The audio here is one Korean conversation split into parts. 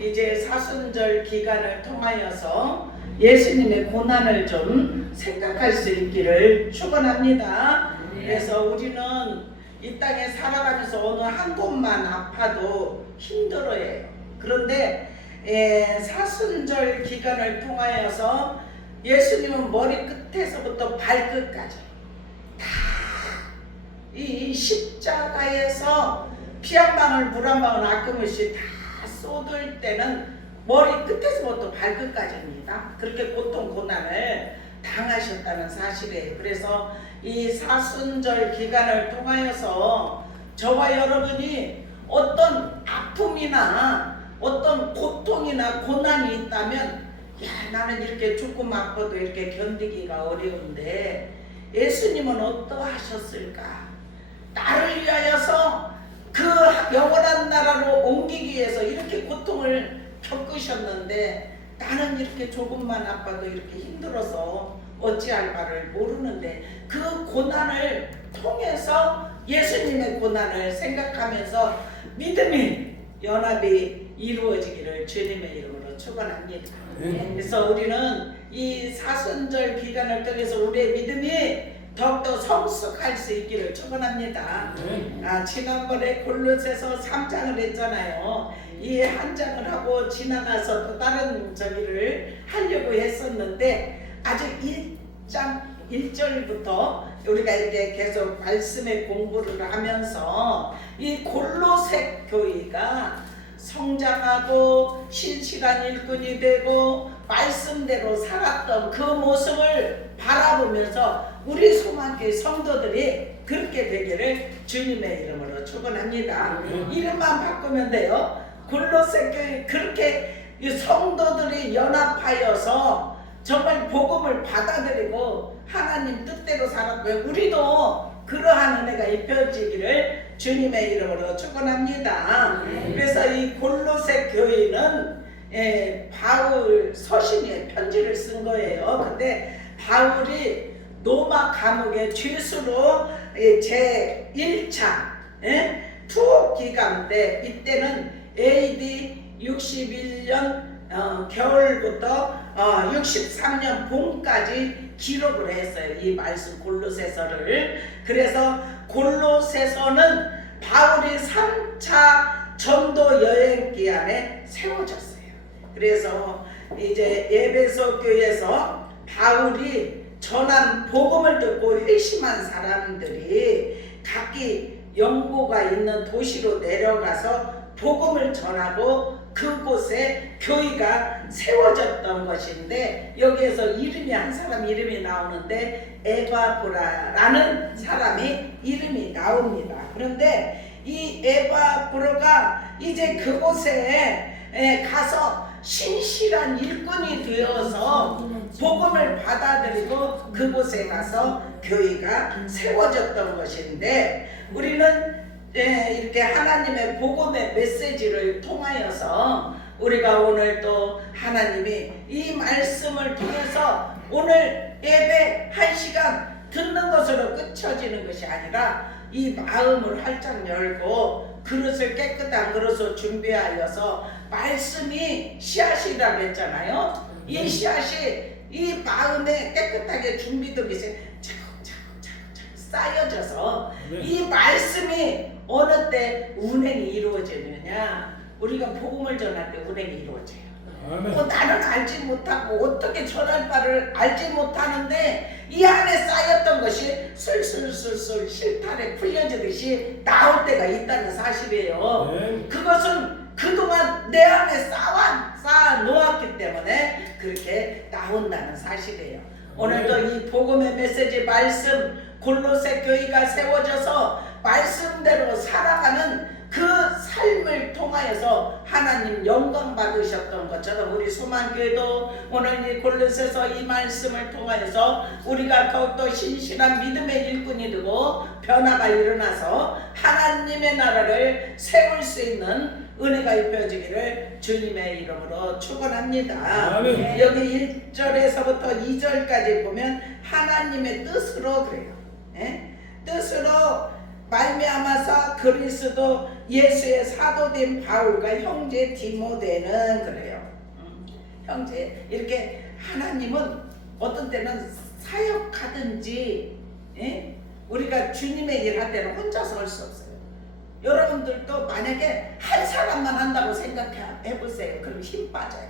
이제 사순절 기간을 통하여서 예수님의 고난을 좀 생각할 수 있기를 축원합니다. 그래서 우리는 이 땅에 살아가면서 어느 한 곳만 아파도 힘들어해요. 그런데 사순절 기간을 통하여서 예수님은 머리 끝에서부터 발끝까지 다 이 십자가에서 피 한 방울 물 한 방울 아낌없이 다 쏟을 때는 머리 끝에서부터 발끝까지입니다. 그렇게 고통 고난을 당하셨다는 사실이에요. 그래서 이 사순절 기간을 통하여서 저와 여러분이 어떤 아픔이나 어떤 고통이나 고난이 있다면 나는 이렇게 조금 아파도 이렇게 견디기가 어려운데 예수님은 어떠하셨을까? 나를 위하여서 그 영원한 나라로 옮기기 위해서 이렇게 고통을 겪으셨는데 나는 이렇게 조금만 아파도 이렇게 힘들어서 어찌할 바를 모르는데 그 고난을 통해서 예수님의 고난을 생각하면서 믿음이 연합이 이루어지기를 주님의 이름으로 축원합니다. 그래서 우리는 이 사순절 기간을 통해서 우리의 믿음이 더욱더 성숙할 수 있기를 축원합니다. 지난번에 골로새서 3장을 했잖아요. 이 한 장을 하고 지나가서 또 다른 저기를 하려고 했었는데 아주 1장 1절부터 우리가 이렇게 계속 말씀의 공부를 하면서 이 골로새 교회가 성장하고 신실한 일꾼이 되고 말씀대로 살았던 그 모습을 바라보면서 우리 소망교회 성도들이 그렇게 되기를 주님의 이름으로 축원합니다. 이름만 바꾸면 돼요. 골로새 교회 그렇게 이 성도들이 연합하여서 정말 복음을 받아들이고 하나님 뜻대로 살았고요. 우리도 그러한 은혜가 입혀지기를 주님의 이름으로 축원합니다. 그래서 이 골로새 교회는 바울 서신에 편지를 쓴 거예요. 근데 바울이 로마 감옥의 죄수로 제 1차 투옥 기간 때 이때는 AD 61년 겨울부터 63년 봄까지 기록을 했어요. 이 말씀 골로새서를. 그래서 골로새서는 바울이 3차 전도 여행 기간에 세워졌어요. 그래서 이제 에베소 교회에서 바울이 전한 복음을 듣고 회심한 사람들이 각기 연고가 있는 도시로 내려가서 복음을 전하고 그곳에 교회가 세워졌던 것인데 여기에서 이름이 한 사람 이름이 나오는데 에바브라라는 사람이 이름이 나옵니다. 그런데 이 에바브라가 이제 그곳에 가서 신실한 일꾼이 되어서 복음을 받아들이고 그곳에 가서 교회가 세워졌던 것인데 우리는 이렇게 하나님의 복음의 메시지를 통하여서 우리가 오늘 또 하나님이 이 말씀을 통해서 오늘 예배 1시간 듣는 것으로 끝쳐지는 것이 아니라 이 마음을 활짝 열고 그릇을 깨끗한 그릇으로 준비하여서 말씀이 씨앗이라고 했잖아요. 이 씨앗이 이 마음에 깨끗하게 준비된 것이 차곡차곡 쌓여져서 이 말씀이 어느 때 운행이 이루어지느냐 우리가 복음을 전할 때 운행이 이루어져요. 나는 알지 못하고 어떻게 전할 바를 알지 못하는데 이 안에 쌓였던 것이 슬슬슬슬 실타래 풀려지듯이 나올 때가 있다는 사실이에요. 그것은 그동안 내 안에 쌓아 놓았기 때문에 그렇게 나온다는 사실이에요. 오늘도 이 복음의 메시지 말씀 골로새 교회가 세워져서 말씀대로 살아가는 그 삶을 통하여서 하나님 영광 받으셨던 것처럼 우리 소망교회도 오늘 이 골로새서 이 말씀을 통하여서 우리가 더욱더 신실한 믿음의 일꾼이 되고 변화가 일어나서 하나님의 나라를 세울 수 있는 은혜가 입혀지기를 주님의 이름으로 축원합니다. 여기 1절에서부터 2절까지 보면 하나님의 뜻으로 그래요. 뜻으로 말미암아서 그리스도 예수의 사도된 바울과 형제 디모데는 그래요. 형제, 이렇게 하나님은 어떤 때는 사역하든지, 예? 우리가 주님의 일 할 때는 혼자서 할 수 없어요. 여러분들도 만약에 한 사람만 한다고 생각해 보세요. 그럼 힘 빠져요.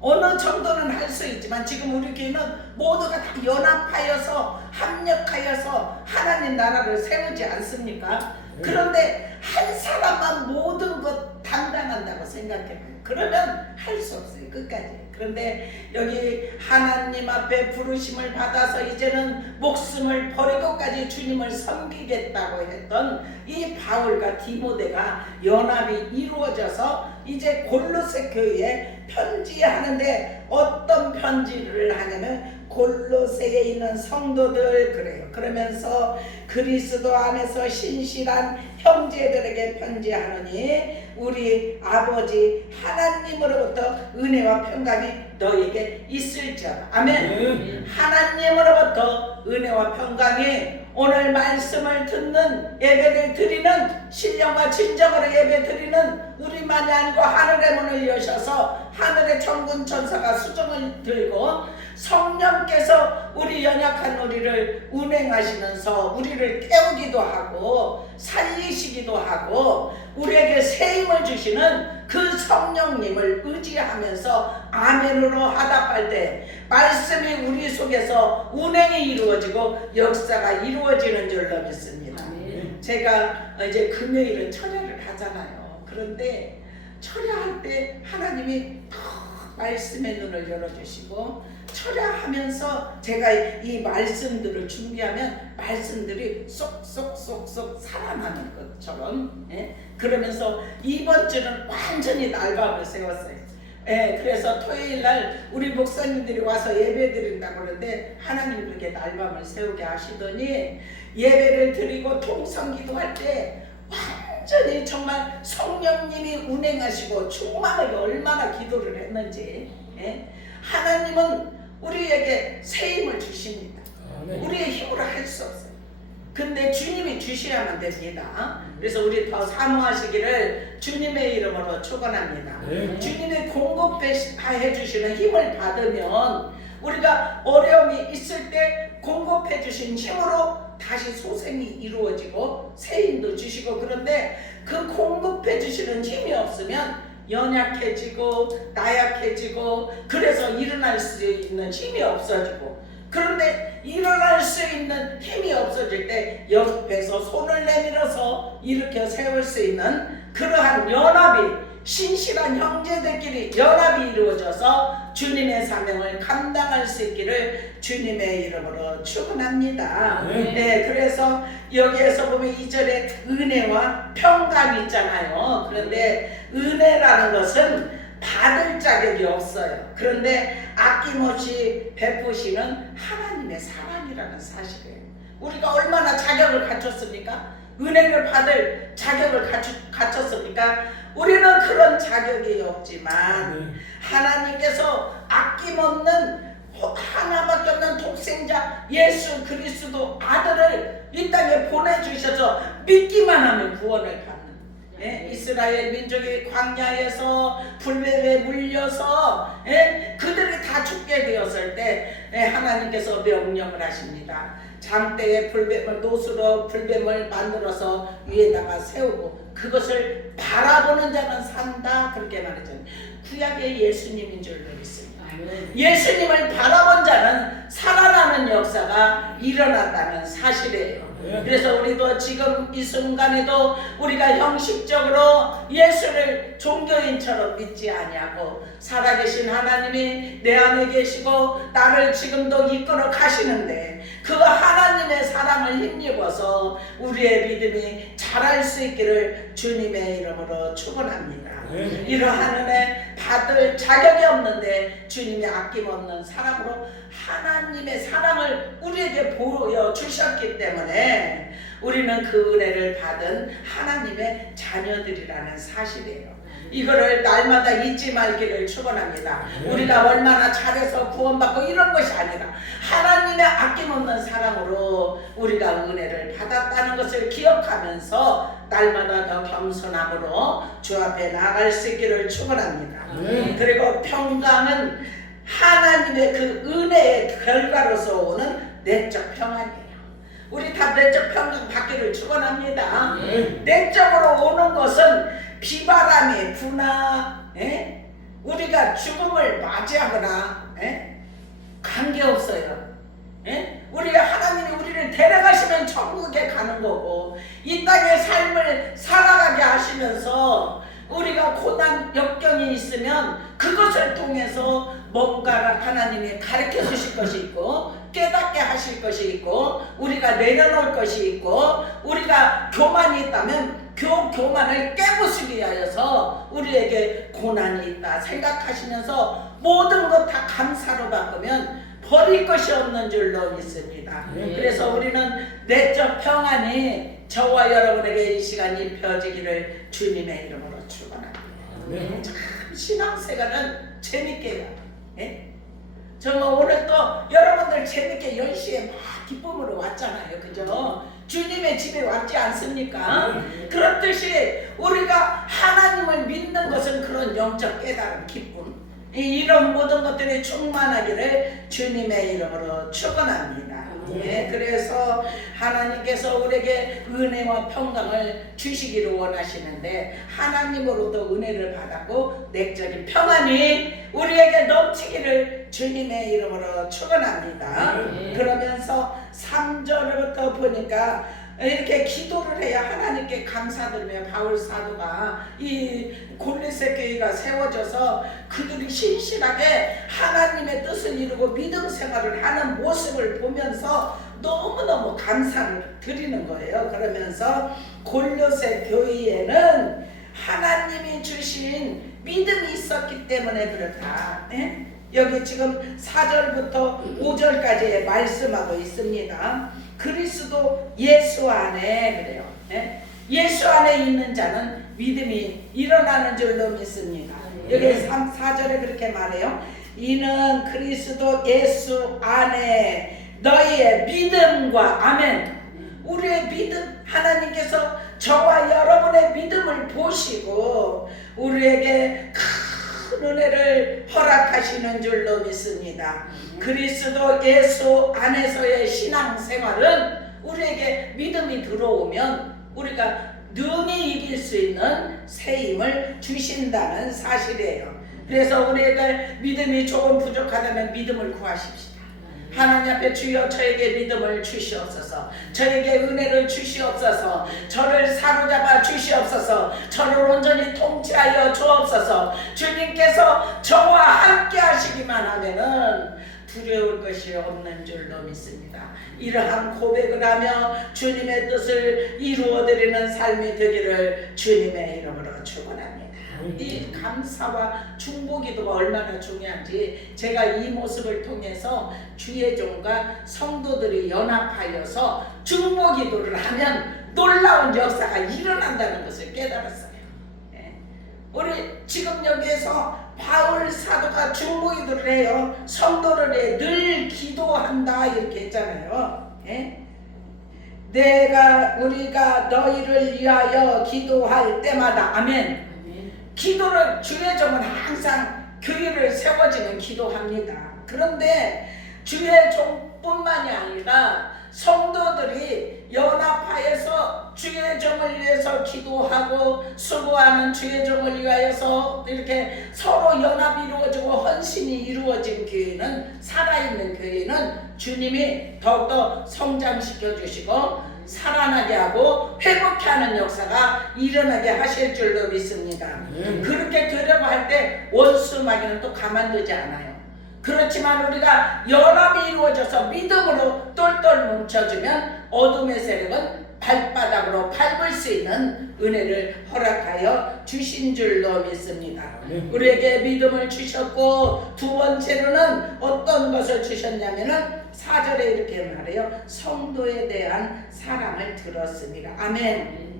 어느 정도는 할 수 있지만 지금 우리 교회는 모두가 다 연합하여서 합력하여서 하나님 나라를 세우지 않습니까? 그런데 한 사람만 모든 것 담당한다고 생각해봐요. 그러면 할 수 없어요. 끝까지. 그런데 여기 하나님 앞에 부르심을 받아서 이제는 목숨을 버리고까지 주님을 섬기겠다고 했던 이 바울과 디모데가 연합이 이루어져서 이제 골로새 교회에 편지하는데 어떤 편지를 하냐면 골로새에 있는 성도들 그래요. 그러면서 그리스도 안에서 신실한 형제들에게 편지하노니 우리 아버지 하나님으로부터 은혜와 평강이 너에게 있을지어다. 아멘. 하나님으로부터 은혜와 평강이 오늘 말씀을 듣는 예배를 드리는 신령과 진정으로 예배 드리는 우리만이 아니고 하늘의 문을 여셔서 하늘의 천군 천사가 수정을 들고 성령께서 우리 연약한 우리를 운행하시면서 우리를 태우기도 하고 살리시기도 하고 우리에게 새 힘을 주시는 그 성령님을 의지하면서 아멘으로 하답할 때 말씀이 우리 속에서 운행이 이루어지고 역사가 이루어지는 줄로 믿습니다. 제가 이제 금요일은 철야를 하잖아요. 그런데 철야할 때 하나님이 더 말씀의 눈을 열어주시고 철야하면서 제가 이 말씀들을 준비하면 말씀들이 쏙쏙쏙쏙 살아나는 것처럼, 예? 그러면서 이번 주는 완전히 날밤을 세웠어요. 예, 그래서 토요일날 우리 목사님들이 와서 예배 드린다고 그러는데 하나님이 그렇게 날밤을 세우게 하시더니 예배를 드리고 통성기도 할 때 완전히 정말 성령님이 운행하시고 충만하게 얼마나 기도를 했는지, 예? 하나님은 우리에게 새 힘을 주십니다. 우리의 힘으로 할 수 없어요. 근데 주님이 주셔야만 됩니다. 그래서 우리 더 사모하시기를 주님의 이름으로 축원합니다. 주님이 공급해 주시는 힘을 받으면 우리가 어려움이 있을 때 공급해 주신 힘으로 다시 소생이 이루어지고 새 힘도 주시고, 그런데 그 공급해 주시는 힘이 없으면 연약해지고 나약해지고 그래서 일어날 수 있는 힘이 없어지고, 그런데 일어날 수 있는 힘이 없어질 때 옆에서 손을 내밀어서 일으켜 세울 수 있는 그러한 연합이 신실한 형제들끼리 연합이 이루어져서 주님의 사명을 감당할 수 있기를 주님의 이름으로 축원합니다. 네, 그래서 여기에서 보면 2절에 은혜와 평강이 있잖아요. 그런데 은혜라는 것은 받을 자격이 없어요. 그런데 아낌없이 베푸시는 하나님의 사랑이라는 사실이에요. 우리가 얼마나 자격을 갖췄습니까? 은혜를 받을 자격을 갖췄습니까? 우리는 그런 자격이 없지만 하나님께서 아낌없는 하나밖에 없는 독생자 예수 그리스도 아들을 이 땅에 보내주셔서 믿기만 하면 구원을 받는, 예? 이스라엘 민족이 광야에서 불뱀에 물려서, 예? 그들이 다 죽게 되었을 때, 예? 하나님께서 명령을 하십니다. 장대에 불뱀을 노수로 불뱀을 만들어서 위에다가 세우고 그것을 바라보는 자는 산다, 그렇게 말했잖아요. 구약의 예수님인 줄로 믿습니다. 예수님을 바라본 자는 살아나는 역사가 일어난다는 사실이에요. 그래서 우리도 지금 이 순간에도 우리가 형식적으로 예수를 종교인처럼 믿지 아니하고 살아계신 하나님이 내 안에 계시고 나를 지금도 이끌어 가시는데 그 하나님의 사랑을 힘입어서 우리의 믿음이 자랄 수 있기를 주님의 이름으로 축원합니다. 이러한 은혜 받을 자격이 없는데 주님의 아낌없는 사랑으로 하나님의 사랑을 우리에게 보여주셨기 때문에 우리는 그 은혜를 받은 하나님의 자녀들이라는 사실이에요. 이거를 날마다 잊지 말기를 축원합니다. 우리가 얼마나 잘해서 구원받고 이런 것이 아니라 하나님의 아낌없는 사랑으로 우리가 은혜를 받았다는 것을 기억하면서 날마다 더 겸손함으로 주 앞에 나아갈 수 있기를 축원합니다. 그리고 평강은 하나님의 그 은혜의 결과로서 오는 내적 평안이에요. 우리 다 내적 평강 받기를 축원합니다. 내적으로 오는 것은 비바람이 부나 우리가 죽음을 맞이하거나 관계없어요. 우리가 하나님이 우리를 데려가시면 천국에 가는 거고, 이 땅의 삶을 살아가게 하시면서 우리가 고난 역경이 있으면 그것을 통해서 뭔가 하나님이 가르쳐 주실 것이 있고 깨닫게 하실 것이 있고 우리가 내려놓을 것이 있고 우리가 교만이 있다면 교만을 깨부수기 위하여서 우리에게 고난이 있다 생각하시면서 모든 것 다 감사로 바꾸면 버릴 것이 없는 줄로 믿습니다. 그래서 우리는 내적 평안이 저와 여러분에게 이 시간 입혀지기를 주님의 이름으로 축원합니다. 참 신앙생활은 재밌게 해요. 정말 오늘 또 여러분들 재밌게 10시에 막 기쁨으로 왔잖아요. 그죠? 주님의 집에 왔지 않습니까? 그렇듯이 우리가 하나님을 믿는 것은 그런 영적 깨달음, 기쁨, 이런 모든 것들이 충만하기를 주님의 이름으로 축원합니다. 그래서 하나님께서 우리에게 은혜와 평강을 주시기를 원하시는데 하나님으로부터 은혜를 받았고 내적인 평안이 우리에게 넘치기를 주님의 이름으로 축원합니다. 그러면서 3절부터 보니까 이렇게 기도를 해야 하나님께 감사드리며 바울 사도가 이 골로새 교회가 세워져서 그들이 신실하게 하나님의 뜻을 이루고 믿음 생활을 하는 모습을 보면서 너무너무 감사를 드리는 거예요. 그러면서 골로새 교회에는 하나님이 주신 믿음이 있었기 때문에 그렇다. 여기 지금 4절부터 5절까지 말씀하고 있습니다. 그리스도 예수 안에 그래요. 예수 안에 있는 자는 믿음이 일어나는 줄로 믿습니다. 여기 4절에 그렇게 말해요. 이는 그리스도 예수 안에 너희의 믿음과 아멘. 우리의 믿음, 하나님께서 저와 여러분의 믿음을 보시고 우리에게 큰 은혜를 허락하시는 줄로 믿습니다. 그리스도 예수 안에서의 신앙생활은 우리에게 믿음이 들어오면 우리가 능히 이길 수 있는 새 힘을 주신다는 사실이에요. 그래서 우리가 믿음이 조금 부족하다면 믿음을 구하십시다. 하나님 앞에 주여 저에게 믿음을 주시옵소서, 저에게 은혜를 주시옵소서, 저를 사로잡아 주시옵소서, 저를 온전히 통치하여 주옵소서. 주님께서 저와 함께 하시기만 하면은 두려울 것이 없는 줄로 믿습니다. 이러한 고백을 하며 주님의 뜻을 이루어드리는 삶이 되기를 주님의 이름으로 축원합니다. 이 감사와 중보기도가 얼마나 중요한지 제가 이 모습을 통해서 주의 종과 성도들이 연합하여서 중보기도를 하면 놀라운 역사가 일어난다는 것을 깨달았어요. 우리 지금 여기에서 바울 사도가 중보기도를 해요. 성도를 해 늘 기도한다 이렇게 했잖아요. 우리가 너희를 위하여 기도할 때마다 아멘. 기도를 주의 종은 항상 교회를 세워지는 기도합니다. 그런데 주의 종뿐만이 아니라 성도들이 연합하여서 주의 종을 위해서 기도하고 수고하는 주의 종을 위하여서 이렇게 서로 연합이 이루어지고 헌신이 이루어진 교회는, 살아있는 교회는 주님이 더욱더 성장시켜 주시고 살아나게 하고 회복케 하는 역사가 일어나게 하실 줄로 믿습니다. 그렇게 되려고 할 때 원수 마귀는 또 가만두지 않아요. 그렇지만 우리가 연합이 이루어져서 믿음으로 똘똘 뭉쳐주면 어둠의 세력은 발바닥으로 밟을 수 있는 은혜를 허락하여 주신 줄로 믿습니다. 우리에게 믿음을 주셨고 두 번째로는 어떤 것을 주셨냐면은 4절에 이렇게 말해요. 성도에 대한 사랑을 들었습니다. 아멘.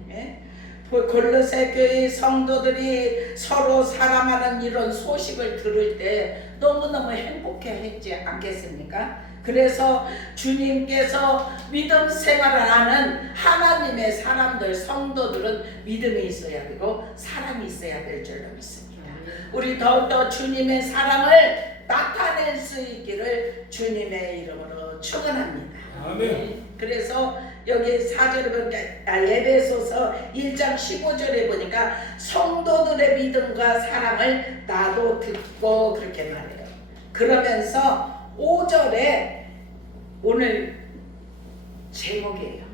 골로새 교회 성도들이 서로 사랑하는 이런 소식을 들을 때 너무너무 행복해 했지 않겠습니까? 그래서 주님께서 믿음 생활을 하는 하나님의 사람들, 성도들은 믿음이 있어야 되고 사랑이 있어야 될 줄로 믿습니다. 우리 더욱더 주님의 사랑을 나타낼 수 있기를 주님의 이름으로 축원합니다. 아멘. 그래서 여기 4절에 보니까 에베소서 1장 15절에 보니까 성도들의 믿음과 사랑을 나도 듣고 그렇게 말해요. 그러면서 5절에 오늘 제목이에요.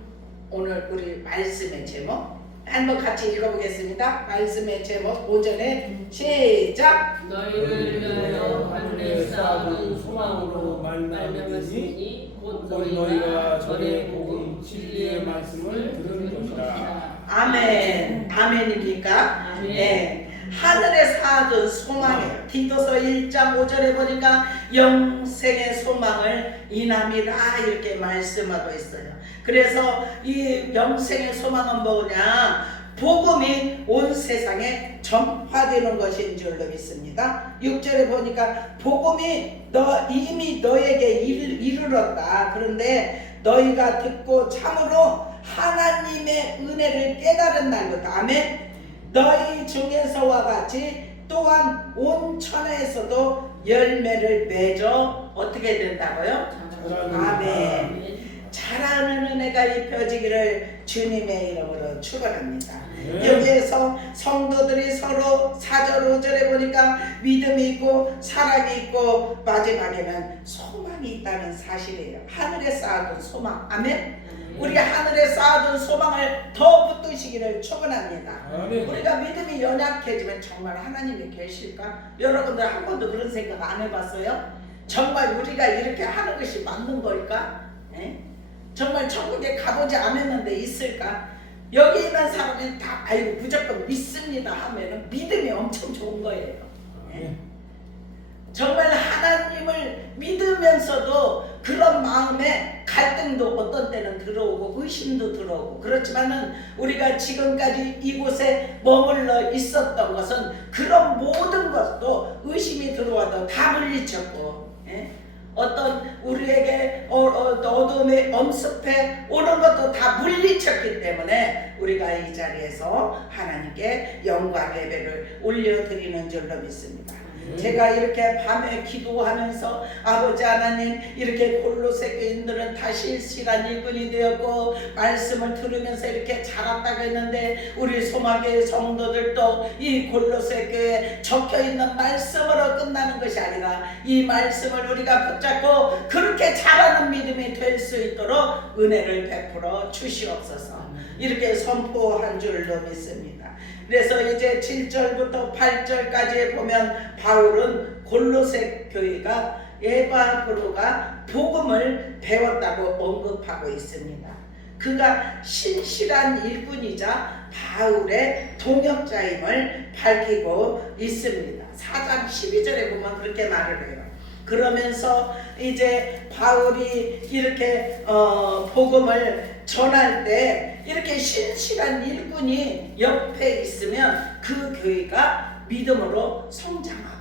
오늘 우리 말씀의 제목 한번 같이 읽어보겠습니다. 말씀의 제목 5절에 시작. 너희를 위하여 하늘에 쌓아둔 소망으로 말미암았으니 곧 너희가 전에 복음 진리의 말씀을 들은 것이다. 아멘. 아멘입니까? 아멘. 네. 하늘에 쌓아둔 소망이에요. 디도서 1장 5절에 보니까 영생의 소망을 인함이라 이렇게 말씀하고 있어요. 그래서 이 영생의 소망은 뭐냐? 복음이 온 세상에 전파되는 것인 줄로 믿습니다. 6절에 보니까 복음이 이미 너에게 이르렀다. 그런데 너희가 듣고 참으로 하나님의 은혜를 깨달은 날부터 아멘. 너희 중에서와 같이 또한 온 천하에서도 열매를 맺어 어떻게 된다고요? 아멘. 자라는 은혜가 입혀지기를 주님의 이름으로 축원합니다. 여기에서 성도들이 서로 4절 5절에 보니까 믿음이 있고 사랑이 있고 마지막에는 소망이 있다는 사실이에요. 하늘에 쌓아둔 소망. 아멘. 우리가 하늘에 쌓아둔 소망을 더 붙드시기를 축원합니다. 우리가 믿음이 연약해지면 정말 하나님이 계실까? 여러분들 한 번도 그런 생각 안 해봤어요? 정말 우리가 이렇게 하는 것이 맞는 걸까? 정말 천국에 가보지 않았는데 있을까? 여기 있는 사람이 다 아이고 무조건 믿습니다 하면은 믿음이 엄청 좋은 거예요. 정말 하나님을 믿으면서도 그런 마음에 갈등도 어떤 때는 들어오고 의심도 들어오고 그렇지만은 우리가 지금까지 이곳에 머물러 있었던 것은 그런 모든 것도 의심이 들어와도 다 물리쳤고 어떤 우리에게 어둠의 엄습해 오는 것도 다 물리쳤기 때문에 우리가 이 자리에서 하나님께 영광 예배를 올려드리는 줄로 믿습니다. 제가 이렇게 밤에 기도하면서 아버지 하나님 이렇게 골로새 교인들은 다 실실한 일꾼이 되었고 말씀을 들으면서 이렇게 자랐다고 했는데 우리 소망교회 성도들도 이 골로새 교회에 적혀있는 말씀으로 끝나는 것이 아니라 이 말씀을 우리가 붙잡고 그렇게 자라는 믿음이 될 수 있도록 은혜를 베풀어 주시옵소서. 이렇게 선포한 줄로 믿습니다. 그래서 이제 7절부터 8절까지 보면 바울은 골로새 교회가 에바브로가 복음을 배웠다고 언급하고 있습니다. 그가 신실한 일꾼이자 바울의 동역자임을 밝히고 있습니다. 4장 12절에 보면 그렇게 말을 해요. 그러면서 이제 바울이 이렇게 복음을 전할 때 이렇게 신실한 일꾼이 옆에 있으면 그 교회가 믿음으로 성장하고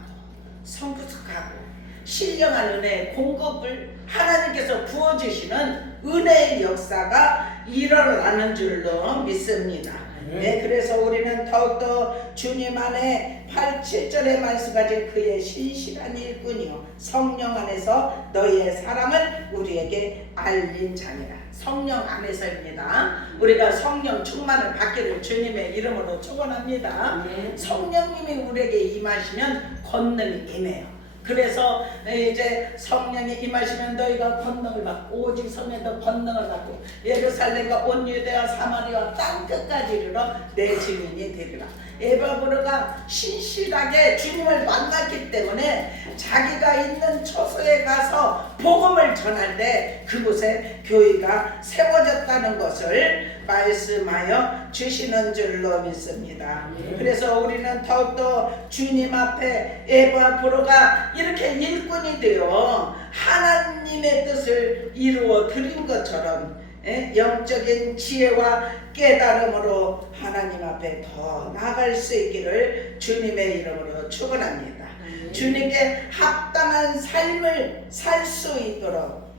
성숙하고 신령한 은혜의 공급을 하나님께서 부어주시는 은혜의 역사가 일어나는 줄로 믿습니다. 네, 그래서 우리는 더욱더 주님 안에 8, 7절의 말씀까지 그의 신실한 일꾼이요 성령 안에서 너희의 사랑을 우리에게 알린 자니라. 성령 안에서입니다. 우리가 성령 충만을 받기를 주님의 이름으로 축원합니다. 성령님이 우리에게 임하시면 권능이 임해요. 그래서 이제 성령이 임하시면 너희가 권능을 받고 오직 성령도 권능을 받고 예루살렘과 온 유대와 사마리아 땅 끝까지 이르러 내 증인이 되리라. 에바브로가 신실하게 주님을 만났기 때문에 자기가 있는 처소에 가서 복음을 전할 때 그곳에 교회가 세워졌다는 것을 말씀하여 주시는 줄로 믿습니다. 그래서 우리는 더욱더 주님 앞에 에바브로가 이렇게 일꾼이 되어 하나님의 뜻을 이루어 드린 것처럼 영적인 지혜와 깨달음으로 하나님 앞에 더 나아갈 수 있기를 주님의 이름으로 축원합니다. 주님께 합당한 삶을 살 수 있도록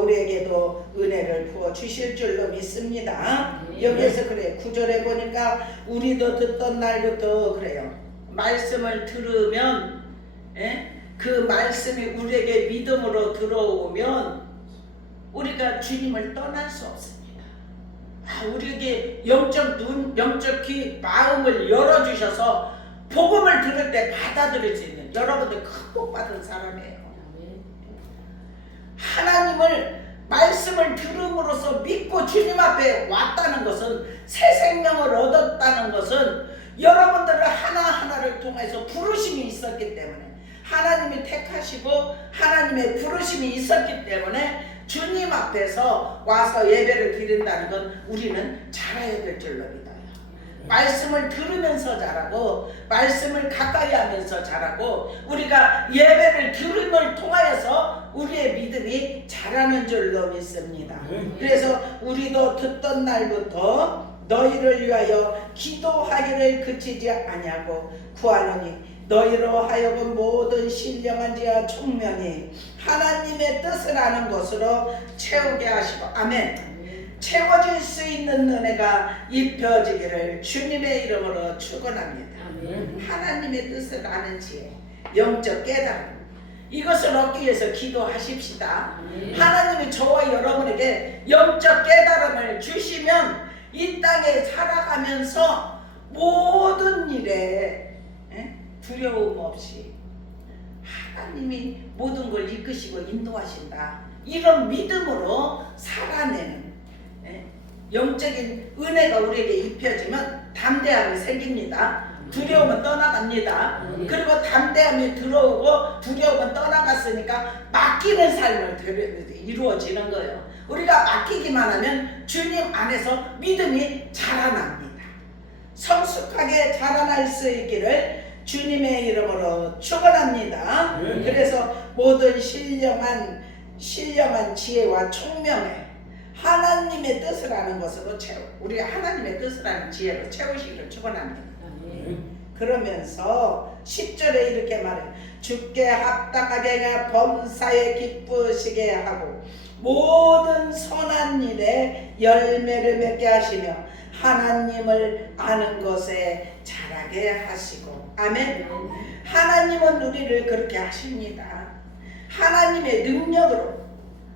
우리에게도 은혜를 부어 주실 줄로 믿습니다. 여기에서 그래 9절에 보니까 우리도 듣던 날부터 그래요. 말씀을 들으면 그 말씀이 우리에게 믿음으로 들어오면 우리가 주님을 떠날 수 없습니다. 우리에게 영적 눈, 영적 귀, 마음을 열어주셔서 복음을 들을 때 받아들일 수 있는 여러분들 큰 복 받은 사람이에요. 하나님을 말씀을 들음으로써 믿고 주님 앞에 왔다는 것은 새 생명을 얻었다는 것은 여러분들을 하나하나를 통해서 부르심이 있었기 때문에 하나님이 택하시고 하나님의 부르심이 있었기 때문에 주님 앞에서 와서 예배를 드린다는 건 우리는 잘해야 될 줄로 믿어요. 말씀을 들으면서 잘하고 말씀을 가까이 하면서 잘하고 우리가 예배를 들음을 통하여서 우리의 믿음이 자라는 줄로 믿습니다. 그래서 우리도 듣던 날부터 너희를 위하여 기도하기를 그치지 아니하고 구하노니 너희로 하여금 모든 신령한 지와 총명이 하나님의 뜻을 아는 것으로 채우게 하시고 아멘. 채워질 수 있는 은혜가 입혀지기를 주님의 이름으로 축원합니다. 하나님의 뜻을 아는 지혜, 영적 깨달음 이것을 얻기 위해서 기도하십시다. 하나님이 저와 여러분에게 영적 깨달음을 주시면 이 땅에 살아가면서 모든 일에 두려움 없이 하나님이 모든 걸 이끄시고 인도하신다. 이런 믿음으로 살아내는 영적인 은혜가 우리에게 입혀지면 담대함이 생깁니다. 두려움은 떠나갑니다. 그리고 담대함이 들어오고 두려움은 떠나갔으니까 맡기는 삶을 이루어지는 거예요. 우리가 맡기기만 하면 주님 안에서 믿음이 자라납니다. 성숙하게 자라날 수 있기를 주님의 이름으로 축원합니다. 그래서 모든 신령한 지혜와 총명에 하나님의 뜻을 아는 것으로 우리 하나님의 뜻을 아는 지혜로 채우시기를 축원합니다. 그러면서 10절에 이렇게 말해요. 주께 합당하게 범사에 기쁘시게 하고 모든 선한 일에 열매를 맺게 하시며 하나님을 아는 것에 자라게 하시고 아멘. 하나님은 우리를 그렇게 하십니다. 하나님의 능력으로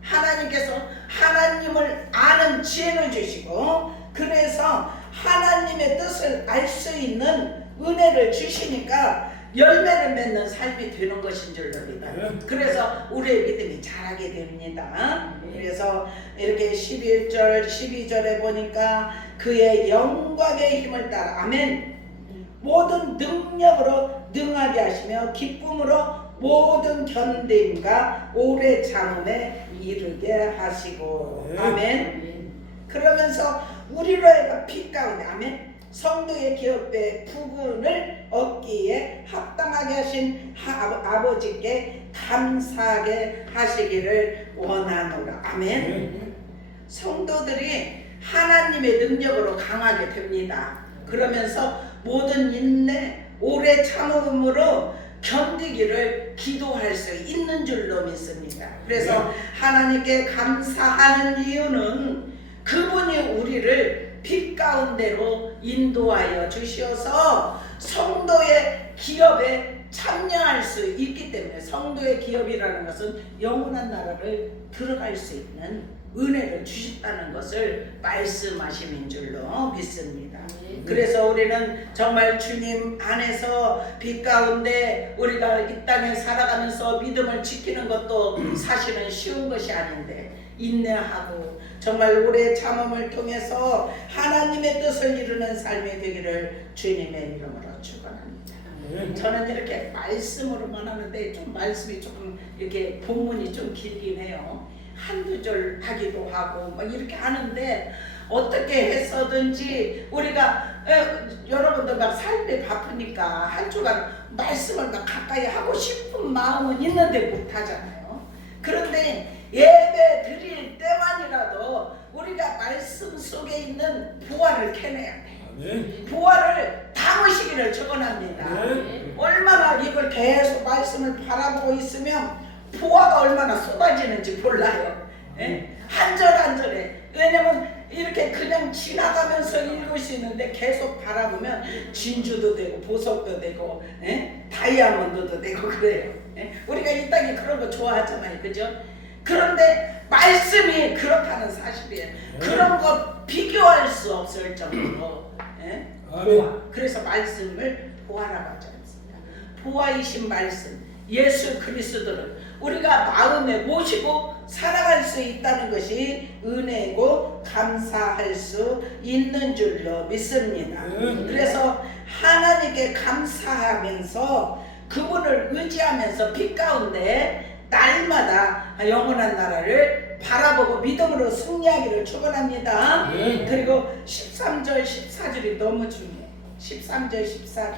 하나님께서 하나님을 아는 지혜를 주시고 그래서 하나님의 뜻을 알 수 있는 은혜를 주시니까 열매를 맺는 삶이 되는 것인 줄로 믿어요. 그래서 우리의 믿음이 자라게 됩니다. 그래서 이렇게 11절 12절에 보니까 그의 영광의 힘을 따라 아멘. 모든 능력으로 능하게 하시며 기쁨으로 모든 견딤과 오래 참음에 이르게 하시고 아멘. 그러면서 우리로 하여금 빛 가운데 아멘. 성도의 기업의 부분을 얻기에 합당하게 하신 아버지께 감사하게 하시기를 원하노라 아멘. 성도들이 하나님의 능력으로 강하게 됩니다. 그러면서 모든 인내 오래 참음으로 견디기를 기도할 수 있는 줄로 믿습니다. 그래서 하나님께 감사하는 이유는 그분이 우리를 빛 가운데로 인도하여 주시어서 성도의 기업에 참여할 수 있기 때문에 성도의 기업이라는 것은 영원한 나라를 들어갈 수 있는 은혜를 주셨다는 것을 말씀하시는 줄로 믿습니다. 그래서 우리는 정말 주님 안에서 빛 가운데 우리가 이 땅에 살아가면서 믿음을 지키는 것도 사실은 쉬운 것이 아닌데 인내하고 정말 오래 참음을 통해서 하나님의 뜻을 이루는 삶이 되기를 주님의 이름으로 축원합니다. 저는 이렇게 말씀으로만 하는데 좀 말씀이 조금 이렇게 본문이 좀 길긴 해요. 한두 절 하기도 하고 막 이렇게 하는데 어떻게 해서든지 우리가 여러분들 막 삶이 바쁘니까 한 주간 말씀을 막 가까이 하고 싶은 마음은 있는데 못하잖아요. 그런데 예배 드릴 때만이라도 우리가 말씀 속에 있는 부활을 캐내야 돼. 아멘. 부활을 담으시기를 축원합니다. 아멘. 얼마나 이걸 계속 말씀을 바라보고 있으면 부활가 얼마나 쏟아지는지 몰라요. 예? 한 절 한 절에. 왜냐면 이렇게 그냥 지나가면서 읽을 수 있는데 계속 바라보면 진주도 되고 보석도 되고, 예? 다이아몬드도 되고 그래요. 예? 우리가 이 땅에 그런 거 좋아하잖아요, 그죠? 그런데 말씀이 그렇다는 사실이에요. 그런 거 비교할 수 없을 정도로. 예? 보아. 그래서 말씀을 보아라고 하지 않습니까? 보아이신 말씀, 예수 그리스도를 우리가 마음에 모시고 살아갈 수 있다는 것이 은혜고 감사할 수 있는 줄로 믿습니다. 그래서 하나님께 감사하면서 그분을 의지하면서 빛 가운데 날마다 영원한 나라를 바라보고 믿음으로 승리하기를 축원합니다. 그리고 13절 14절이 너무 중요해요. 13절 14절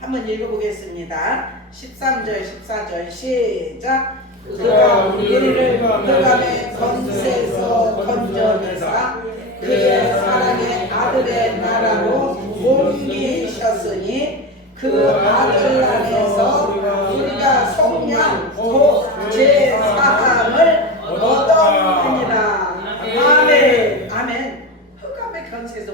한번 읽어보겠습니다. 13절 14절 시작. 그가 우리를 흑암의 권세에서 건져내사 그의 사랑의 아들의 나라로 옮기셨으니 그 아들 안에서 우리가 속량 곧 제사함을 얻었느니라. 아멘. 아멘. 흑암의 권세에서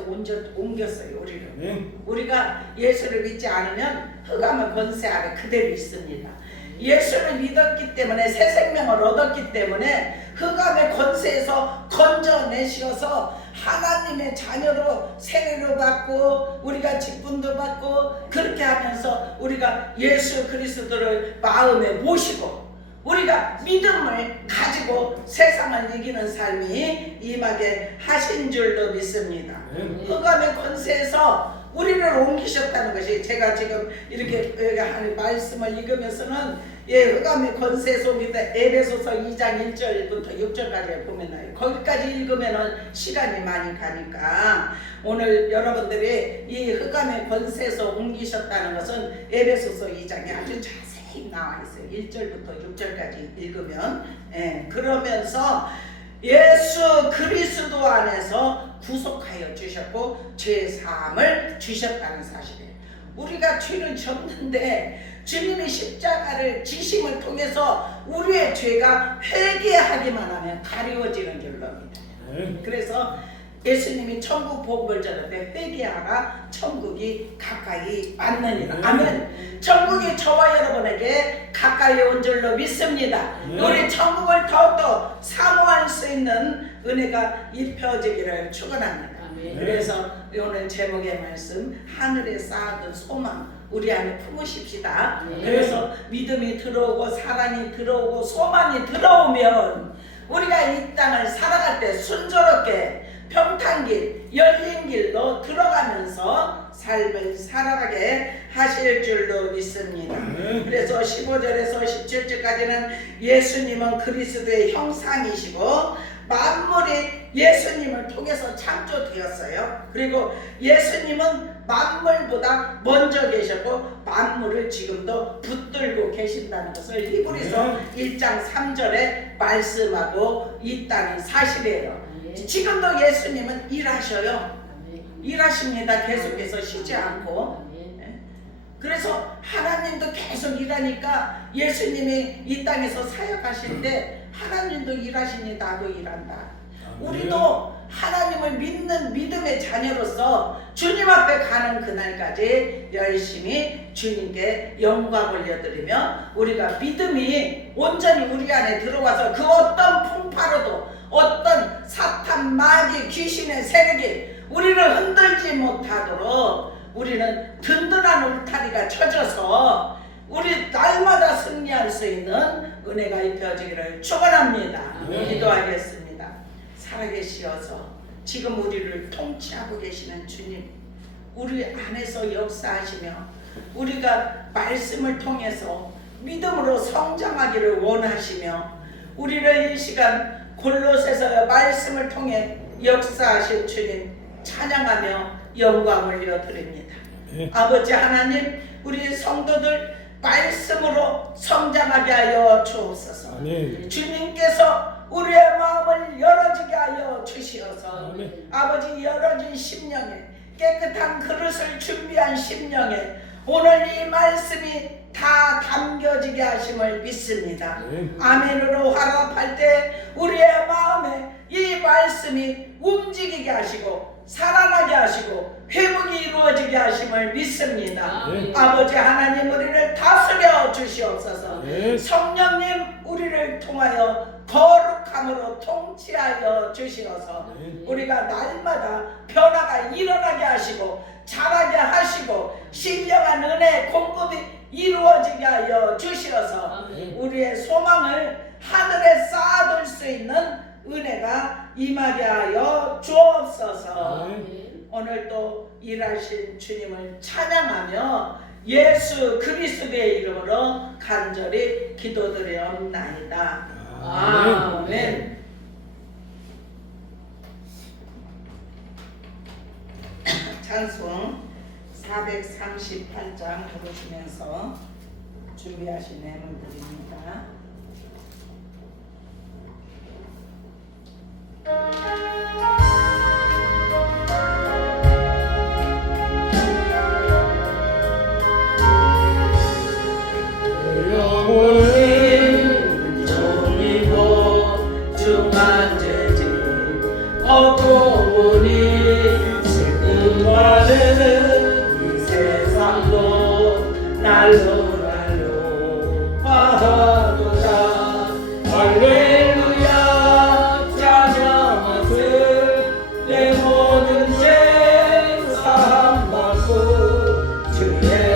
옮겼어요 우리를. 우리가 예수를 믿지 않으면 흑암의 권세 아래 그대로 있습니다. 예수를 믿었기 때문에 새 생명을 얻었기 때문에 흑암의 권세에서 건져내셔서 하나님의 자녀로 세례를 받고 우리가 직분도 받고 그렇게 하면서 우리가 예수 그리스도를 마음에 모시고 우리가 믿음을 가지고 세상을 이기는 삶이 임하게 하신 줄로 믿습니다. 흑암의 권세에서 우리를 옮기셨다는 것이 제가 지금 이렇게 하는 말씀을 읽으면서는 흑암의 권세에서 옮긴다. 에베소서 2장 1절부터 6절까지 보면 나요. 거기까지 읽으면 시간이 많이 가니까 오늘 여러분들이 이 흑암의 권세에서 옮기셨다는 것은 에베소서 2장에 아주 자세히 나와 있어요. 1절부터 6절까지 읽으면 그러면서 예수 그리스도 안에서 구속하여 주셨고 죄사함을 주셨다는 사실이에요. 우리가 죄를 졌는데 주님이 십자가를 지심을 통해서 우리의 죄가 회개하기만 하면 가려워지는 줄로 합니다. 그래서 예수님이 천국 복음을 전할 때 회개하라 천국이 가까이 왔느니라. 아멘. 천국이 저와 여러분에게 가까이 온 줄로 믿습니다. 우리 천국을 더욱더 사모할 수 있는 은혜가 입혀지기를 축원합니다. 그래서 오늘 제목의 말씀 하늘에 쌓아둔 소망 우리 안에 품으십시다. 그래서 믿음이 들어오고 사랑이 들어오고 소망이 들어오면 우리가 이 땅을 살아갈 때 순조롭게 평탄길 열린 길로 들어가면서 삶을 살아가게 하실 줄로 믿습니다. 그래서 15절에서 17절까지는 예수님은 그리스도의 형상이시고 만물이 예수님을 통해서 창조되었어요. 그리고 예수님은 만물보다 먼저 계셨고 만물을 지금도 붙들고 계신다는 것을 히브리서 1장 3절에 말씀하고 있다는 사실이에요. 지금도 예수님은 일하셔요. 일하십니다. 계속해서 쉬지 않고. 그래서 하나님도 계속 일하니까 예수님이 이 땅에서 사역하실 때 하나님도 일하시니 나도 일한다. 우리도 하나님을 믿는 믿음의 자녀로서 주님 앞에 가는 그날까지 열심히 주님께 영광 올려드리며 우리가 믿음이 온전히 우리 안에 들어와서 그 어떤 풍파로도 어떤 사탄 마귀 귀신의 세력이 우리를 흔들지 못하도록 우리는 든든한 울타리가 쳐져서 우리 날마다 승리할 수 있는 은혜가 입혀지기를 축원합니다. 기도하겠습니다. 살아계시어서 지금 우리를 통치하고 계시는 주님, 우리 안에서 역사하시며 우리가 말씀을 통해서 믿음으로 성장하기를 원하시며 우리를 이 시간 골로새서 말씀을 통해 역사하신 주님 찬양하며 영광 올려드립니다. 아버지 하나님, 우리 성도들 말씀으로 성장하게 하여 주옵소서. 아멘. 주님께서 우리의 마음을 열어지게 하여 주시어서 아멘. 아버지 열어진 심령에 깨끗한 그릇을 준비한 심령에 오늘 이 말씀이 다 담겨지게 하심을 믿습니다. 아멘. 아멘으로 화답할 때 우리의 마음에 이 말씀이 움직이게 하시고 살아나게 하시고 회복이 이루어지게 하심을 믿습니다. 아멘. 아버지 하나님 우리를 다스려 주시옵소서. 아멘. 성령님 우리를 통하여 거룩함으로 통치하여 주시어서 아멘. 우리가 날마다 변화가 일어나게 하시고 자라게 하시고 신령한 은혜 공급이 이루어지게 하여 주시어서 아멘. 우리의 소망을 하늘에 쌓아둘 수 있는 은혜가 임하게 하여 주옵소서. 아멘. 오늘도 일하신 주님을 찬양하며 예수 그리스도의 이름으로 간절히 기도드리옵나이다. 아멘. 찬송 438장 부르시면서 준비하신 내용들입니다. 영원히 종이고 중한 죄지 어두우니 슬픈 바래는 이 세상도 날로 화하도다. 할렐루야 찬양하세. 내 모든 죄 사함받고 주의